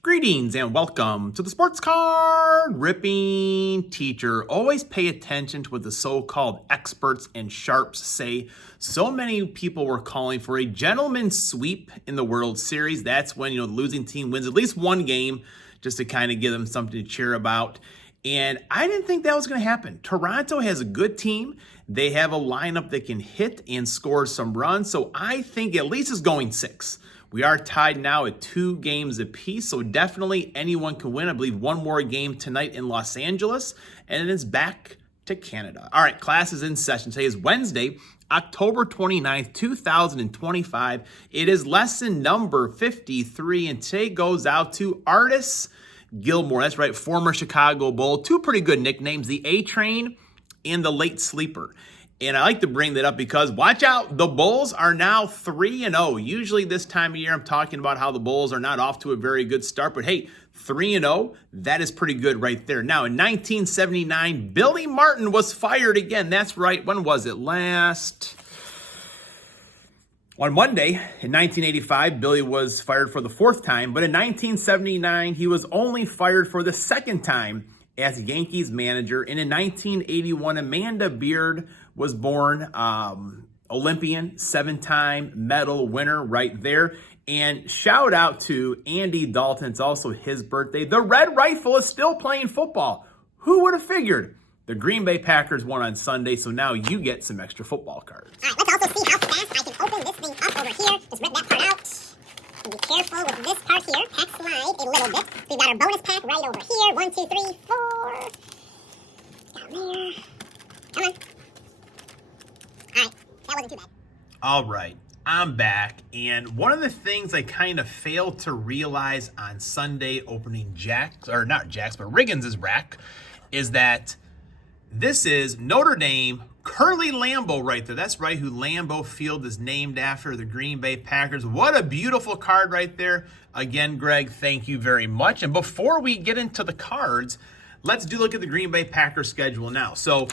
Greetings and welcome to the Sports Card Ripping Teacher. Always pay attention to what the so-called experts and sharps say. So many people were calling for a gentleman's sweep in the World Series. That's when, the losing team wins at least one game just to kind of give them something to cheer about. And I didn't think that was going to happen. Toronto has a good team. They have a lineup that can hit and score some runs. So I think at least it's going 6. We are tied now at 2 games apiece, so definitely anyone can win. I believe one more game tonight in Los Angeles, and then it's back to Canada. All right, class is in session. Today is Wednesday, October 29th, 2025. It is lesson number 53, and today goes out to Artis Gilmore. That's right, former Chicago Bull. 2 pretty good nicknames, the A-Train and the Late Sleeper. And I like to bring that up because, watch out, the Bulls are now 3-0. Usually this time of year, I'm talking about how the Bulls are not off to a very good start. But hey, 3-0, that is pretty good right there. Now, in 1979, Billy Martin was fired again. That's right. When was it? On Monday, in 1985, Billy was fired for the 4th time. But in 1979, he was only fired for the 2nd time as Yankees manager. And in 1981, Amanda Beard was born, Olympian, 7-time medal winner right there. And shout out to Andy Dalton. It's also his birthday. The Red Rifle is still playing football. Who would have figured? The Green Bay Packers won on Sunday, so now you get some extra football cards. All right, let's also see how fast I can open this thing up over here. Just rip that part out. And be careful with this part here. Pack slide a little bit. We've got our bonus pack right over here. 1, 2, 3, 4. Down there. Come on. All right, that wasn't too bad. All right, I'm back. And one of the things I kind of failed to realize on Sunday opening Riggins' rack is that this is Notre Dame, Curly Lambeau right there. That's right, who Lambeau Field is named after, the Green Bay Packers. What a beautiful card right there. Again, Greg, thank you very much. And before we get into the cards, let's look at the Green Bay Packers schedule now. So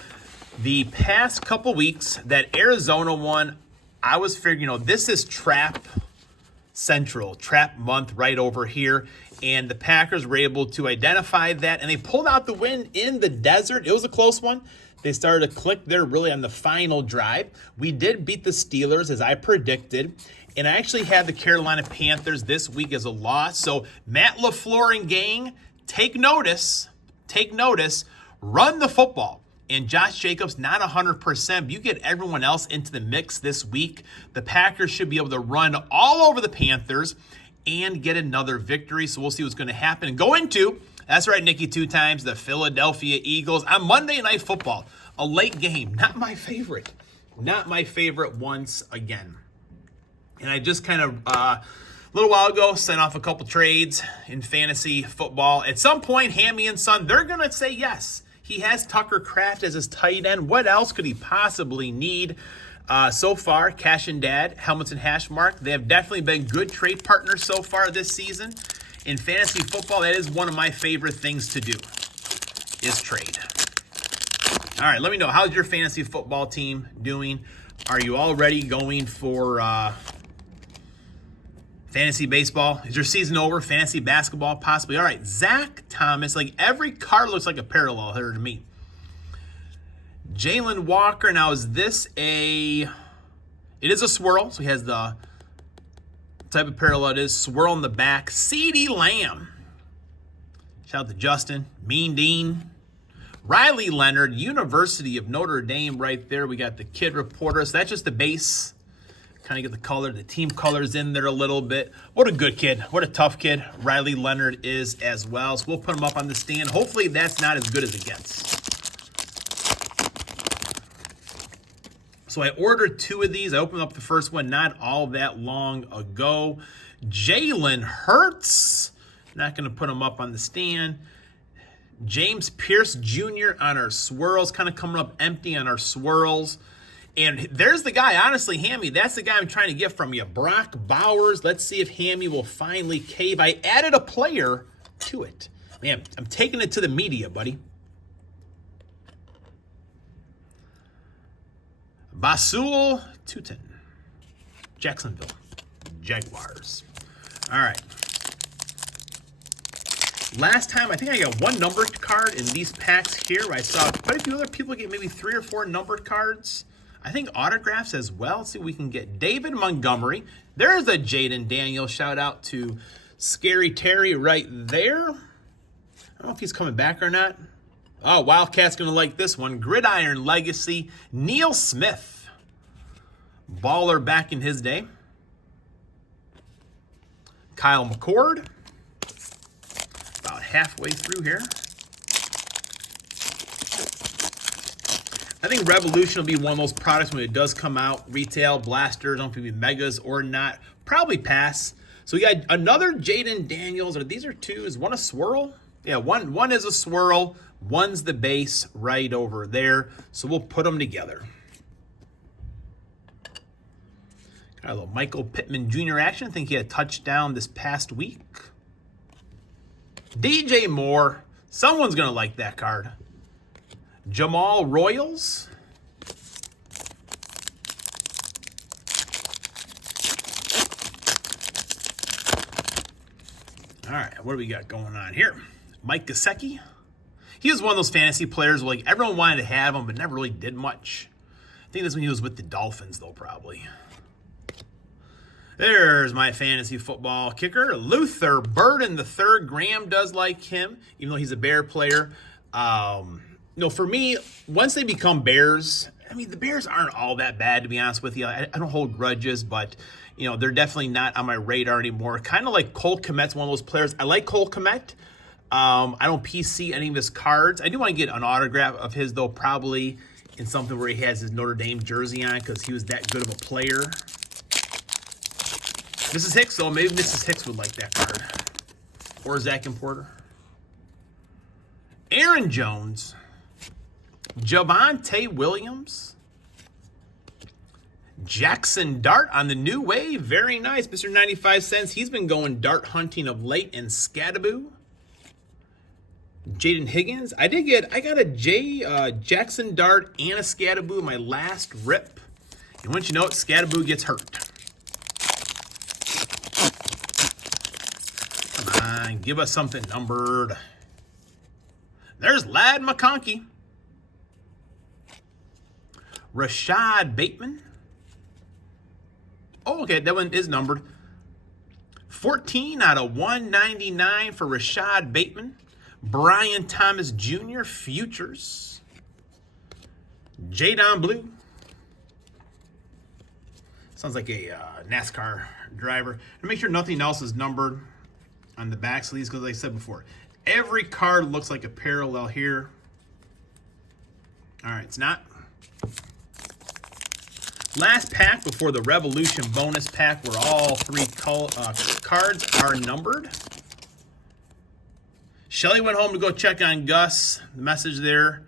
the past couple weeks that Arizona won, I was figuring, this is Trap Central, Trap Month right over here. And the Packers were able to identify that, and they pulled out the win in the desert. It was a close one. They started to click there really on the final drive. We did beat the Steelers, as I predicted. And I actually had the Carolina Panthers this week as a loss. So Matt LaFleur and gang, take notice, run the football. And Josh Jacobs, not 100%, but you get everyone else into the mix this week. The Packers should be able to run all over the Panthers and get another victory. So we'll see what's going to happen. And go into, that's right, Nikki, 2 times, the Philadelphia Eagles on Monday Night Football. A late game, not my favorite. Not my favorite once again. And I just kind of, a little while ago, sent off a couple trades in fantasy football. At some point, Hammy and Son, they're going to say yes. He has Tucker Kraft as his tight end. What else could he possibly need? So far, Cash and Dad, Helmets and Hashmark, they have definitely been good trade partners so far this season. In fantasy football, that is one of my favorite things to do, is trade. All right, let me know, how's your fantasy football team doing? Are you already going for fantasy baseball? Is your season over? Fantasy basketball, possibly. All right, Zach Thomas. Like, every card looks like a parallel here to me. Jalen Walker. Now, is this it is a swirl. So he has the type of parallel it is. Swirl in the back. CeeDee Lamb. Shout out to Justin. Mean Dean. Riley Leonard. University of Notre Dame right there. We got the Kid Reporter. So that's just the base. Kind of get the team colors in there a little bit. What a good kid. What a tough kid Riley Leonard is as well. So we'll put him up on the stand. Hopefully that's not as good as it gets. So I ordered 2 of these. I opened up the first one not all that long ago. Jalen Hurts. Not going to put him up on the stand. James Pierce Jr. on our swirls. Kind of coming up empty on our swirls. And there's the guy, honestly, Hammy, that's the guy I'm trying to get from you. Brock Bowers. Let's see if Hammy will finally cave. I added a player to it. Man, I'm taking it to the media, buddy. Basul Tutin, Jacksonville Jaguars. All right. Last time, I think I got one numbered card in these packs here. I saw quite a few other people get maybe 3 or 4 numbered cards. I think autographs as well. Let's see if we can get David Montgomery. There's a Jaden Daniels. Shout out to Scary Terry right there. I don't know if he's coming back or not. Oh, Wildcat's going to like this one. Gridiron Legacy, Neil Smith. Baller back in his day. Kyle McCord. About halfway through here. I think Revolution will be one of those products when it does come out. Retail, blasters, I don't know if it'll be megas or not. Probably pass. So we got another Jaden Daniels. These are 2. Is one a swirl? Yeah, one is a swirl. One's the base right over there. So we'll put them together. Got a little Michael Pittman Jr. action. I think he had a touchdown this past week. DJ Moore. Someone's going to like that card. Jamal Royals. All right, what do we got going on here? Mike Gesicki. He was one of those fantasy players where like everyone wanted to have him, but never really did much. I think that's when he was with the Dolphins, though, probably. There's my fantasy football kicker, Luther Burden III. Graham does like him, even though he's a Bear player. For me, once they become Bears, I mean, the Bears aren't all that bad, to be honest with you. I don't hold grudges, but, they're definitely not on my radar anymore. Kind of like Cole Kmet's one of those players. I like Cole Kmet. I don't PC any of his cards. I do want to get an autograph of his, though, probably in something where he has his Notre Dame jersey on because he was that good of a player. Mrs. Hicks, though, maybe Mrs. Hicks would like that card. Or Zach and Porter. Aaron Jones. Javonte Williams. Jackson Dart on the new wave. Very nice. Mr. 95 cents. He's been going dart hunting of late in Scadaboo. Jaden Higgins. I got a Jackson Dart and a Scadaboo my last rip. And once you know it, Scadaboo gets hurt. Come on, give us something numbered. There's Ladd McConkey. Rashad Bateman. Oh, okay, that one is numbered. 14 out of 199 for Rashad Bateman. Brian Thomas Jr. Futures. Jadon Blue. Sounds like a NASCAR driver. And make sure nothing else is numbered on the backs of these, because like I said before, every card looks like a parallel here. All right, it's not. Last pack before the Revolution bonus pack where all 3 cards are numbered. Shelly went home to go check on Gus. The message there.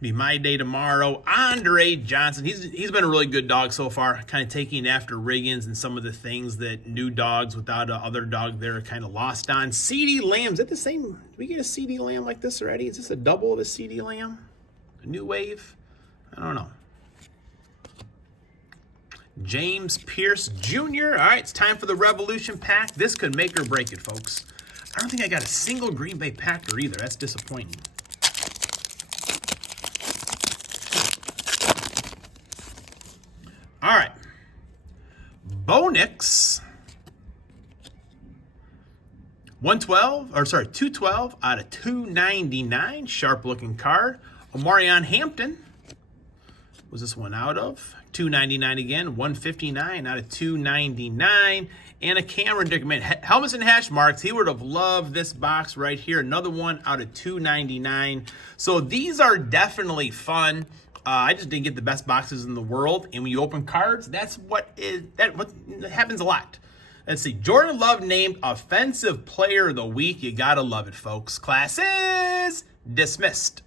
Be my day tomorrow. Andre Johnson. He's been a really good dog so far. Kind of taking after Riggins and some of the things that new dogs without a other dog there are kind of lost on. CeeDee Lamb. Is that the same? Did we get a CeeDee Lamb like this already? Is this a double of a CeeDee Lamb? A new wave? I don't know. James Pierce Jr. All right, it's time for the Revolution pack. This could make or break it, folks. I don't think I got a single Green Bay Packer either. That's disappointing. All right. Bonix. 212 out of 299. Sharp looking card. Omarion Hampton. Was this one out of? 299 again. 159 out of 299. And a Cameron Dickman. Helmets and hash marks. He would have loved this box right here. Another one out of 299. So these are definitely fun. I just didn't get the best boxes in the world. And when you open cards, that happens a lot. Let's see. Jordan Love named Offensive Player of the Week. You gotta love it, folks. Class is dismissed.